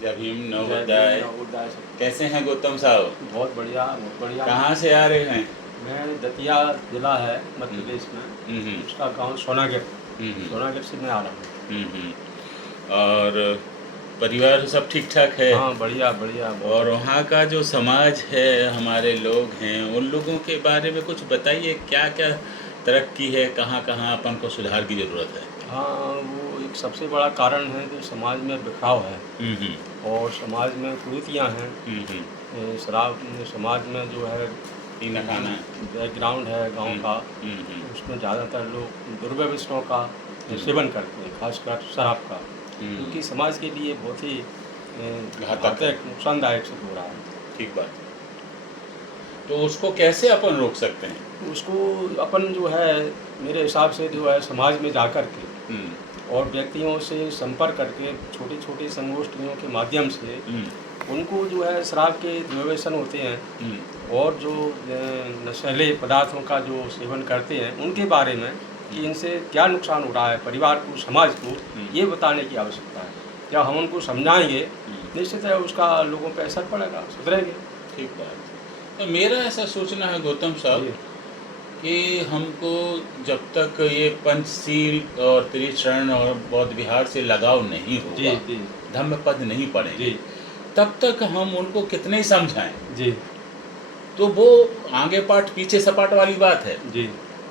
जय भीम जय नवोदय। भीम नवोदय सब। कैसे हैं गौतम साहब? बहुत बढ़िया बहुत बढ़िया। कहाँ से आ रहे हैं? मैं दतिया जिला है मध्य हम्म, प्रदेश में, हम्म, उसका गांव सोनागढ़। हम्म, सोनागढ़ से मैं आ रहा हूँ। हम्म। और परिवार सब ठीक ठाक है? हाँ बढ़िया बढ़िया बहुत और अच्छा। वहाँ का जो समाज है, हमारे लोग हैं, उन लोगों के बारे में कुछ बताइए। क्या क्या तरक्की है, कहाँ कहाँ अपन को सुधार की ज़रूरत है? हाँ वो एक सबसे बड़ा कारण है जो समाज में बिखराव है हम्म, और समाज में कुरीतियाँ हैं। हम्म। शराब समाज में जो है पीना जो खाना। बैकग्राउंड है गांव हम्म, का, हम्म, उसमें ज़्यादातर लोग दुर्व्यसनों का हम्म, सेवन करते हैं, खासकर शराब का, हम्म। क्योंकि समाज के लिए बहुत ही घातक है। घातक नुकसानदायक सिद्ध हो रहा है। ठीक बात है। तो उसको कैसे अपन रोक सकते हैं? उसको अपन जो है मेरे हिसाब से जो है समाज में जाकर के हम्म, और व्यक्तियों से संपर्क करके छोटी छोटी संगोष्ठियों के माध्यम से हम्म, उनको जो है शराब के जो व्यसन होते हैं हम्म, और जो नशीले पदार्थों का जो सेवन करते हैं उनके बारे में कि इनसे क्या नुकसान हो रहा है परिवार को, समाज को, ये बताने की आवश्यकता है। जब हम उनको समझाएंगे निश्चित है उसका लोगों पर असर पड़ेगा, सुधरेंगे। ठीक बात है। तो मेरा ऐसा सोचना है गौतम साहब जी कि हमको जब तक ये पंचशील और त्रिशरण और बौद्ध विहार से लगाव नहीं जी होगा, जी धम्म पद नहीं पड़ेंगे, जी तब तक हम उनको कितने ही समझाएं, जी तो वो आगे पाठ पीछे सपाट वाली बात है। जी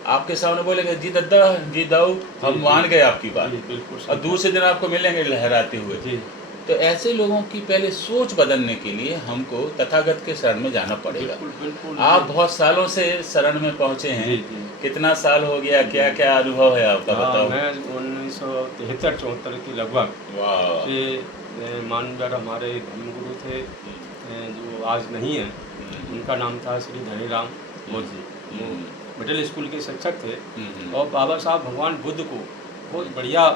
आपके सामने बोलेंगे जी दद्दा जी दाऊ, जी हम जी मान गए आपकी जी बात, बिल्कुल और सही कहा। दूसरे दिन आपको मिलेंगे लहराते हुए। जी तो ऐसे लोगों की पहले सोच बदलने के लिए हमको तथागत के शरण में जाना पड़ेगा। बिल्कुल बिल्कुल आप ये। बहुत सालों से शरण में पहुँचे हैं, जी जी कितना साल हो गया, जी। क्या क्या अनुभव है आपका, हाँ बताओ। मैं 1973-74 के लगभग वाह। से मानवर हमारे धर्मगुरु थे, जो आज नहीं हैं। उनका नाम था श्री धनीराम बोध जी। वो मिडिल स्कूल के शिक्षक थे और बाबा साहब भगवान बुद्ध को बहुत बढ़िया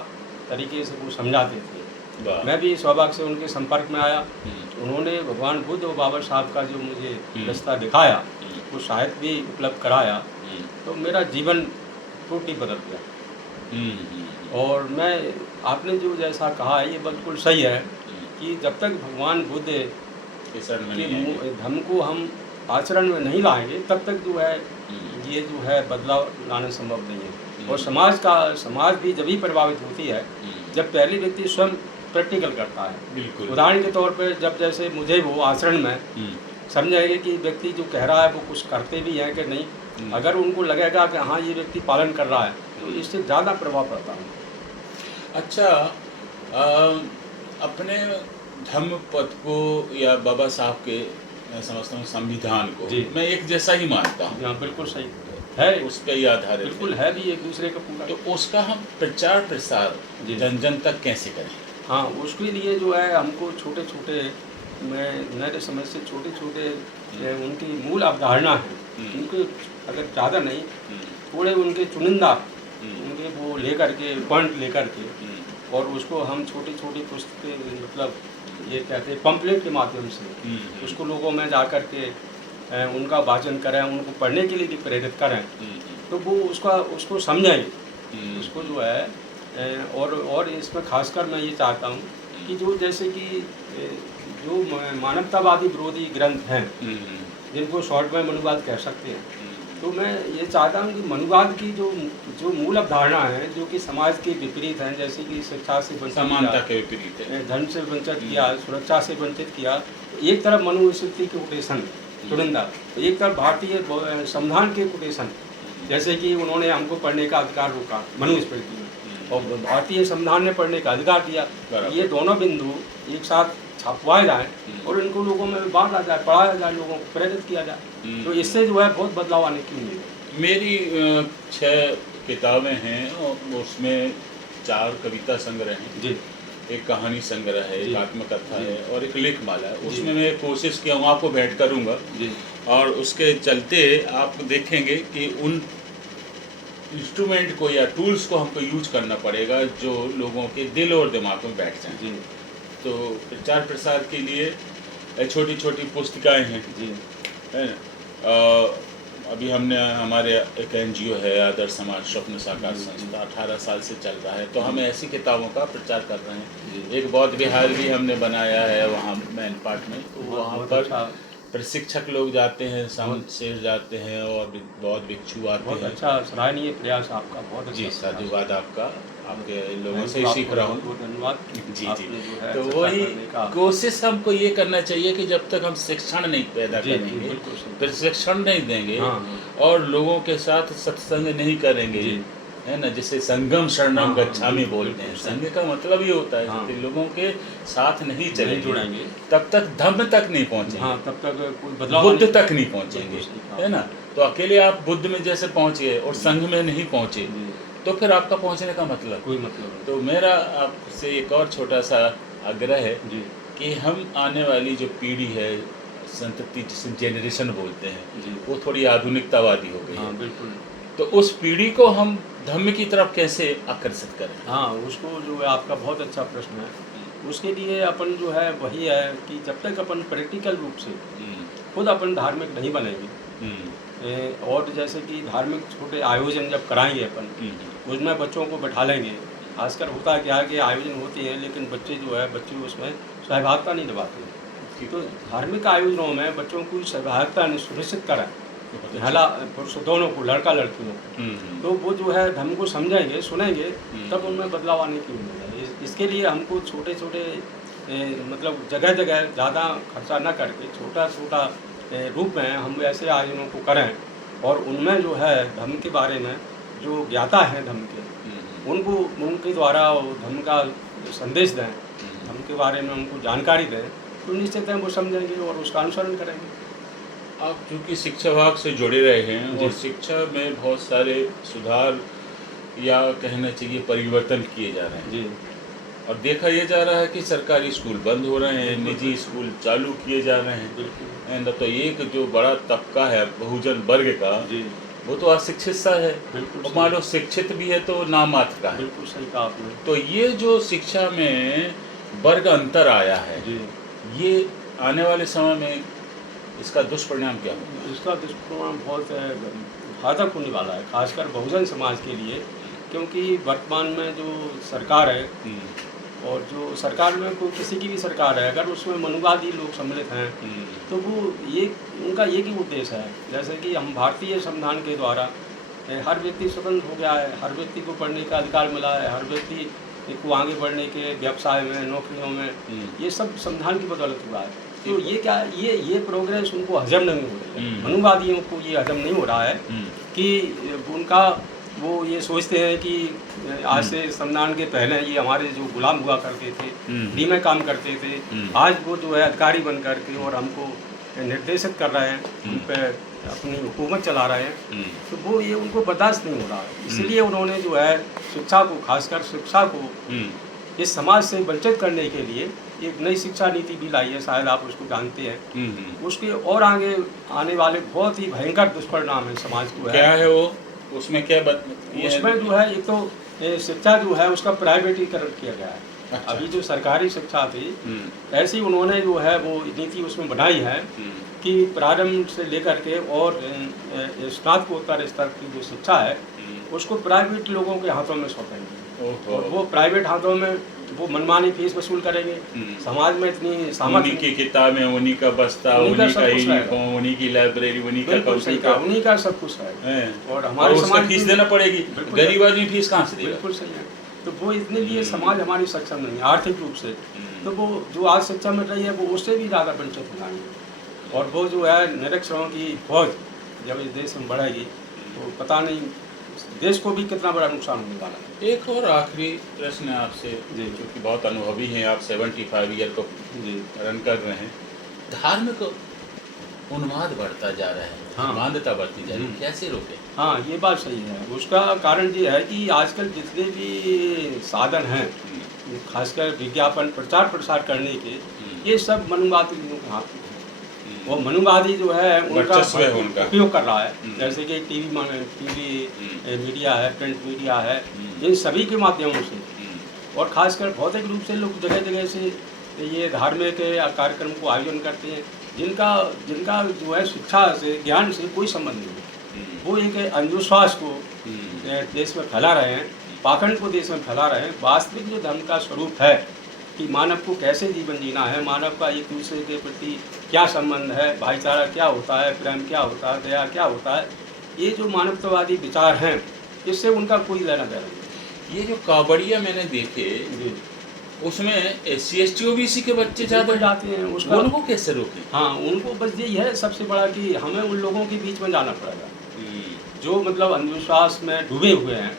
तरीके से वो समझाते थे। वाह। मैं भी सौभाग्य से उनके संपर्क में आया। उन्होंने भगवान बुद्ध और बाबा साहब का जो मुझे रास्ता दिखाया, वो साहित्य भी उपलब्ध कराया, तो मेरा जीवन टोटली बदल गया। और मैं आपने जो जैसा कहा है ये बिल्कुल सही है कि जब तक भगवान बुद्ध के शरण में के नहीं आएंगे। धर्म को हम आचरण में नहीं लाएंगे तब तक जो है ये जो है बदलाव लाना संभव नहीं है। और समाज भी जब ही प्रभावित होती है जब पहले व्यक्ति स्वयं प्रैक्टिकल करता है। बिल्कुल। उदाहरण के तौर पर जब जैसे मुझे वो आचरण में समझाएंगे कि व्यक्ति जो कह रहा है वो कुछ करते भी हैं कि नहीं, अगर उनको लगेगा कि हाँ ये व्यक्ति पालन कर रहा है तो इससे ज़्यादा प्रभाव पड़ता है। अच्छा, अपने धम्म पद को या बाबा साहब के, मैं समझता हूँ संविधान को, जी। मैं एक जैसा ही मानता हूँ। हाँ बिल्कुल सही है, उस पर ही आधारित बिल्कुल है भी एक दूसरे का पूरा। तो उसका हम प्रचार प्रसार जी। जन जन तक कैसे करें? हाँ उसके लिए जो है हमको छोटे छोटे, मैं मेरे समझ से छोटे छोटे उनकी मूल अवधारणा है, उनके अगर ज़्यादा नहीं थोड़े उनके चुनिंदा उनके वो लेकर के पॉइंट लेकर के और उसको हम छोटी छोटी पुस्तकें, मतलब ये कहते हैं पंपलेट के माध्यम से उसको लोगों में जा कर के उनका वाचन करें, उनको पढ़ने के लिए भी प्रेरित करें, तो वो उसको समझें उसको जो है। और इसमें खासकर मैं ये चाहता हूँ कि जो जैसे कि जो मानवतावादी विरोधी ग्रंथ हैं जिनको शॉर्ट में मनुवाद कह सकते हैं, तो मैं ये चाहता हूँ कि मनुवाद की जो जो मूल अवधारणा है जो कि समाज के विपरीत हैं, जैसे कि शिक्षा से वंचित समानता किया, के विपरीत है। धन से वंचित किया, सुरक्षा से वंचित किया, तो एक तरफ मनुस्मृति के कोटेशन चुनिंदा, तो एक तरफ भारतीय संविधान के कोटेशन, जैसे कि उन्होंने हमको पढ़ने का अधिकार रोका मनुस्मृति में और भारतीय संविधान ने पढ़ने का अधिकार दिया। ये दोनों बिंदु एक साथ छपवाए जाएँ और इनको लोगों में बांटा जाए, पढ़ाया जाए, लोगों को प्रेरित किया जाए, तो इससे जो है बहुत बदलाव आने की उम्मीद है। मेरी 6 किताबें हैं और उसमें 4 कविता संग्रह हैं, जी एक कहानी संग्रह है, एक आत्मकथा है और एक लेखमाला है। जी। उसमें मैं कोशिश किया हूँ, आपको भेंट करूँगा, जी और उसके चलते आप देखेंगे कि उन इंस्ट्रूमेंट को या टूल्स को हमको यूज करना पड़ेगा जो लोगों के दिल और दिमाग में बैठ जाएं। जी तो प्रचार प्रसार के लिए छोटी छोटी पुस्तिकाएं हैं, जी है ना। अभी हमने हमारे एक एनजीओ है आदर्श समाज स्वप्न साकार संस्था 18 साल से चल रहा है, तो हम ऐसी किताबों का प्रचार कर रहे हैं। एक बौद्ध विहार भी हमने बनाया है वहाँ मैन पार्ट में, तो वहाँ पर प्रशिक्षक लोग जाते हैं, संत शेर जाते हैं और बौद्ध भिक्षु आते हैं। बहुत अच्छा सराहनीय प्रयास आपका, बहुत अच्छा। जी साधुवाद आपका, आपके लोगों से ही सीख रहा हूँ। बहुत धन्यवाद। जी जी, तो वही कोशिश हमको ये करना चाहिए कि जब तक हम शिक्षण नहीं पैदा करेंगे, प्रशिक्षण नहीं देंगे और लोगों के साथ सत्संग नहीं करेंगे, है ना, जिसे संगम शरणम गच्छामि बोलते हैं। संग का मतलब ये होता है कि लोगों के साथ नहीं चलेंगे तब तक धम्म तक नहीं पहुँचेंगे, तब तक कोई बदलाव बुद्ध तक नहीं पहुँचेंगे, है ना। तो अकेले आप बुद्ध में जैसे पहुँच गए और संघ में नहीं पहुँचे तो फिर आपका पहुँचने का मतलब कोई मतलब नहीं। तो मेरा आपसे एक और छोटा सा आग्रह है कि हम आने वाली जो पीढ़ी है, संतति जिसे जेनरेशन बोलते हैं, वो थोड़ी आधुनिकतावादी हो गई है। बिल्कुल। तो उस पीढ़ी को हम धम्म की तरफ कैसे आकर्षित करें? हाँ, उसको जो है आपका बहुत अच्छा प्रश्न है। उसके लिए अपन जो है वही है कि जब तक अपन प्रैक्टिकल रूप से खुद अपन धार्मिक नहीं बनेंगे, और जैसे कि धार्मिक छोटे आयोजन जब कराएंगे अपन, उसमें बच्चों को बैठा लेंगे। खासकर होता क्या है कि आयोजन होते हैं लेकिन बच्चे उसमें सहभागिता नहीं निभाते। तो धार्मिक आयोजनों में बच्चों की सहभागिता सुनिश्चित करें, भला पुरुष दोनों को, लड़का लड़कियों को, तो वो जो है धर्म को समझेंगे, सुनेंगे, तब उनमें बदलाव आने की उम्मीद है। इसके लिए हमको छोटे छोटे मतलब जगह जगह ज़्यादा खर्चा न करके छोटा छोटा रूप में हम ऐसे आयोजनों को करें और उनमें जो है धर्म के बारे में जो ज्ञाता है धर्म के, उनको उनके द्वारा धर्म का संदेश दें, धर्म के बारे में उनको जानकारी दें, तो निश्चित है वो समझेंगे और उसका अनुसरण करेंगे। आप चूँकि शिक्षा विभाग से जुड़े रहे हैं और शिक्षा में बहुत सारे सुधार या कहना चाहिए परिवर्तन किए जा रहे हैं जी, और देखा ये जा रहा है कि सरकारी स्कूल बंद हो रहे हैं, निजी स्कूल चालू किए जा रहे हैं। बिल्कुल। तो एक जो बड़ा तबका है बहुजन वर्ग का, वो तो अशिक्षित सा है, और मान लो शिक्षित भी है तो नाम मात्र का है। बिल्कुल सही कहा आपने। तो ये जो शिक्षा में वर्ग अंतर आया है, ये आने वाले समय में इसका दुष्परिणाम क्या होगा? इसका दुष्परिणाम बहुत घातक होने वाला है, खासकर बहुजन समाज के लिए, क्योंकि वर्तमान में जो सरकार है और जो सरकार में कोई किसी की भी सरकार है, अगर उसमें मनुवादी लोग सम्मिलित हैं तो वो उनका एक ही उद्देश्य है, जैसे कि हम भारतीय संविधान के द्वारा हर व्यक्ति स्वतंत्र हो गया है, हर व्यक्ति को पढ़ने का अधिकार मिला है, हर व्यक्ति को आगे बढ़ने के व्यवसाय में, नौकरियों में, ये सब संविधान की बदौलत हुआ है। तो ये क्या ये प्रोग्रेस उनको हजम नहीं हो रही है, मनुवादियों को ये हजम नहीं हो रहा है कि उनका वो ये सोचते हैं कि आज से संविधान के पहले ये हमारे जो गुलाम हुआ करते थे, फ्री में काम करते थे, आज वो जो है अधिकारी बन करके और हमको निर्देशित कर रहे हैं, उन पर अपनी हुकूमत चला रहे हैं, तो वो ये उनको बर्दाश्त नहीं हो रहा है। इसलिए उन्होंने जो है शिक्षा को, खासकर शिक्षा को इस समाज से वंचित करने के लिए एक नई शिक्षा नीति भी लाई है, शायद आप उसको जानते हैं। उसके और आगे आने वाले बहुत ही भयंकर दुष्परिणाम है समाज को। क्या है वो? उसमें क्या उसमें जो है एक तो शिक्षा जो है उसका प्राइवेटीकरण किया गया है। अच्छा। अभी जो सरकारी शिक्षा थी, ऐसी उन्होंने जो है वो नीति उसमें बनाई है कि प्रारंभ से लेकर के और स्नातकोत्तर स्तर की जो शिक्षा है उसको प्राइवेट लोगों के हाथों में सौंपेंगे और वो प्राइवेट हाथों में वो मनमानी फीस वसूल करेंगे। समाज में इतनी सामर्थ्य, उन्हीं की किताबें, उन्हीं का बस्ता, उन्हीं का यूनिफॉर्म, उन्हीं की लाइब्रेरी, उन्हीं का कंप्यूटर, उन्हीं का सब कुछ है और हमारे समाज फीस देना पड़ेगी, गरीब आदमी फीस कहाँ से देगा? बिल्कुल सही है। तो वो इतने लिए समाज हमारी सक्षम नहीं है आर्थिक रूप से, तो वो जो आज शिक्षा मिल रही है वो उससे भी ज़्यादा वंचित हो जाएंगे और वो जो है निरक्षरों की फौज जब इस देश में बढ़ेगी तो पता नहीं देश को भी कितना बड़ा नुकसान होने वाला है। एक और आखिरी प्रश्न है आपसे, क्योंकि बहुत अनुभवी हैं आप, 75 ईयर को रन कर रहे हैं। धार्मिक उन्माद बढ़ता जा रहा है, मान्यता बढ़ती जा रही है, कैसे रोके? हाँ, ये बात सही है। उसका कारण ये है कि आजकल जितने भी साधन हैं, खासकर विज्ञापन, प्रचार प्रसार करने के, ये सब मनुवादियों के हाथ में है। वो मनुवादी जो है उनका उपयोग कर रहा है, जैसे कि टीवी मीडिया है, प्रिंट मीडिया है, इन सभी के माध्यमों से और खासकर भौतिक रूप से लोग जगह जगह से ये धार्मिक कार्यक्रम को आयोजन करते हैं जिनका जो है शिक्षा से, ज्ञान से कोई संबंध नहीं है। वो एक अंधविश्वास को देश में फैला रहे हैं, पाखंड को देश में फैला रहे हैं। वास्तविक जो धर्म का स्वरूप है कि मानव को कैसे जीवन जीना है, मानव का एक दूसरे के प्रति क्या संबंध है, भाईचारा क्या होता है, प्रेम क्या होता है, दया क्या होता है, ये जो मानवतावादी विचार हैं इससे उनका कोई लेना देना नहीं। ये जो कावड़िया मैंने देखे उसमें SC/ST OBC के बच्चे ज़्यादा जाते हैं, उसका उनको कैसे रोकें? हाँ, उनको बस यही है सबसे बड़ा कि हमें उन लोगों के बीच में जाना पड़ेगा जो मतलब अंधविश्वास में डूबे हुए हैं।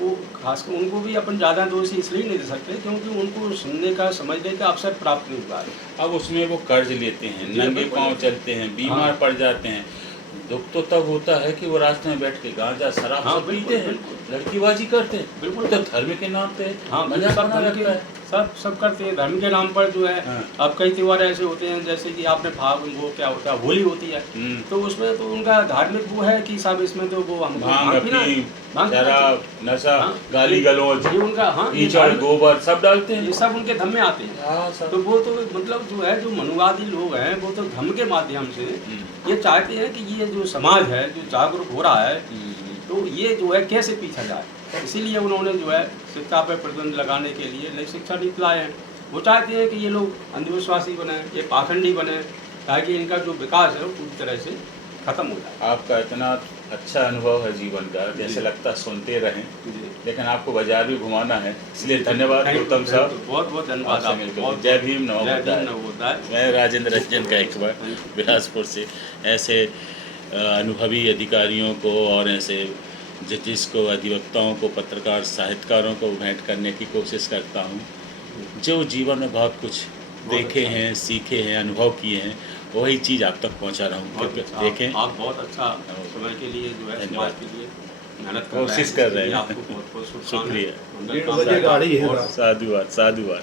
वो खासकर उनको भी अपन ज़्यादा दोषी इसलिए नहीं दे सकते क्योंकि उनको सुनने का समझने का अवसर प्राप्त नहीं हुआ है। अब उसमें वो कर्ज लेते हैं, नंगे पाँव चलते हैं, बीमार पड़ जाते हैं। दुख तो तब होता है कि वो रास्ते में बैठ के गांजा शराब सब पीते हैं, लड़कीबाजी करते हैं, बिल्कुल तो धर्म के नाम पे मजाक बना लगता है। सब करते हैं धर्म के नाम पर जो है। अब कई त्योहार ऐसे होते हैं जैसे कि आपने वो क्या होता है, होली होती है, तो उसमें तो उनका धार्मिक वो है कि सब इसमें तो वो हम शराब नशा गाली गलौज ये उनका कीचड़ गोबर सब डालते हैं, ये सब उनके धर्म में आते हैं। तो वो तो मतलब जो है जो मनुवादी लोग हैं वो तो धर्म के माध्यम से ये चाहते हैं कि ये जो समाज है जो जागरूक हो रहा है तो ये जो है कैसे पीछा जाए। इसीलिए उन्होंने जो है शिक्षा पर प्रतिबंध लगाने के लिए नई शिक्षा नीति लाए हैं। वो चाहते हैं कि ये लोग अंधविश्वासी बने, ये पाखंडी बने, ताकि इनका जो विकास है वो पूरी तरह से खत्म हो जाए। आपका इतना अच्छा अनुभव है जीवन का, जैसे लगता सुनते रहें, लेकिन आपको बाजार भी घुमाना है, इसलिए धन्यवाद गौतम साहब, बहुत बहुत धन्यवाद। जय भीम नमोबुद्धाय। मैं राजेंद्र रंजन गायकवाड़ बिलासपुर से ऐसे अनुभवी अधिकारियों को और ऐसे जजेस को, अधिवक्ताओं को, पत्रकार साहित्यकारों को भेंट करने की कोशिश करता हूँ जो जीवन में बहुत कुछ देखे हैं, सीखे हैं, अनुभव किए हैं, वही चीज़ आप तक पहुँचा रहा हूँ। देखें आप बहुत अच्छा समय के लिए जो है समाज के लिए मेहनत कोशिश कर रहे हैं। आपको बहुत बहुत शुक्रिया। शुक्रिया। साधुवाद।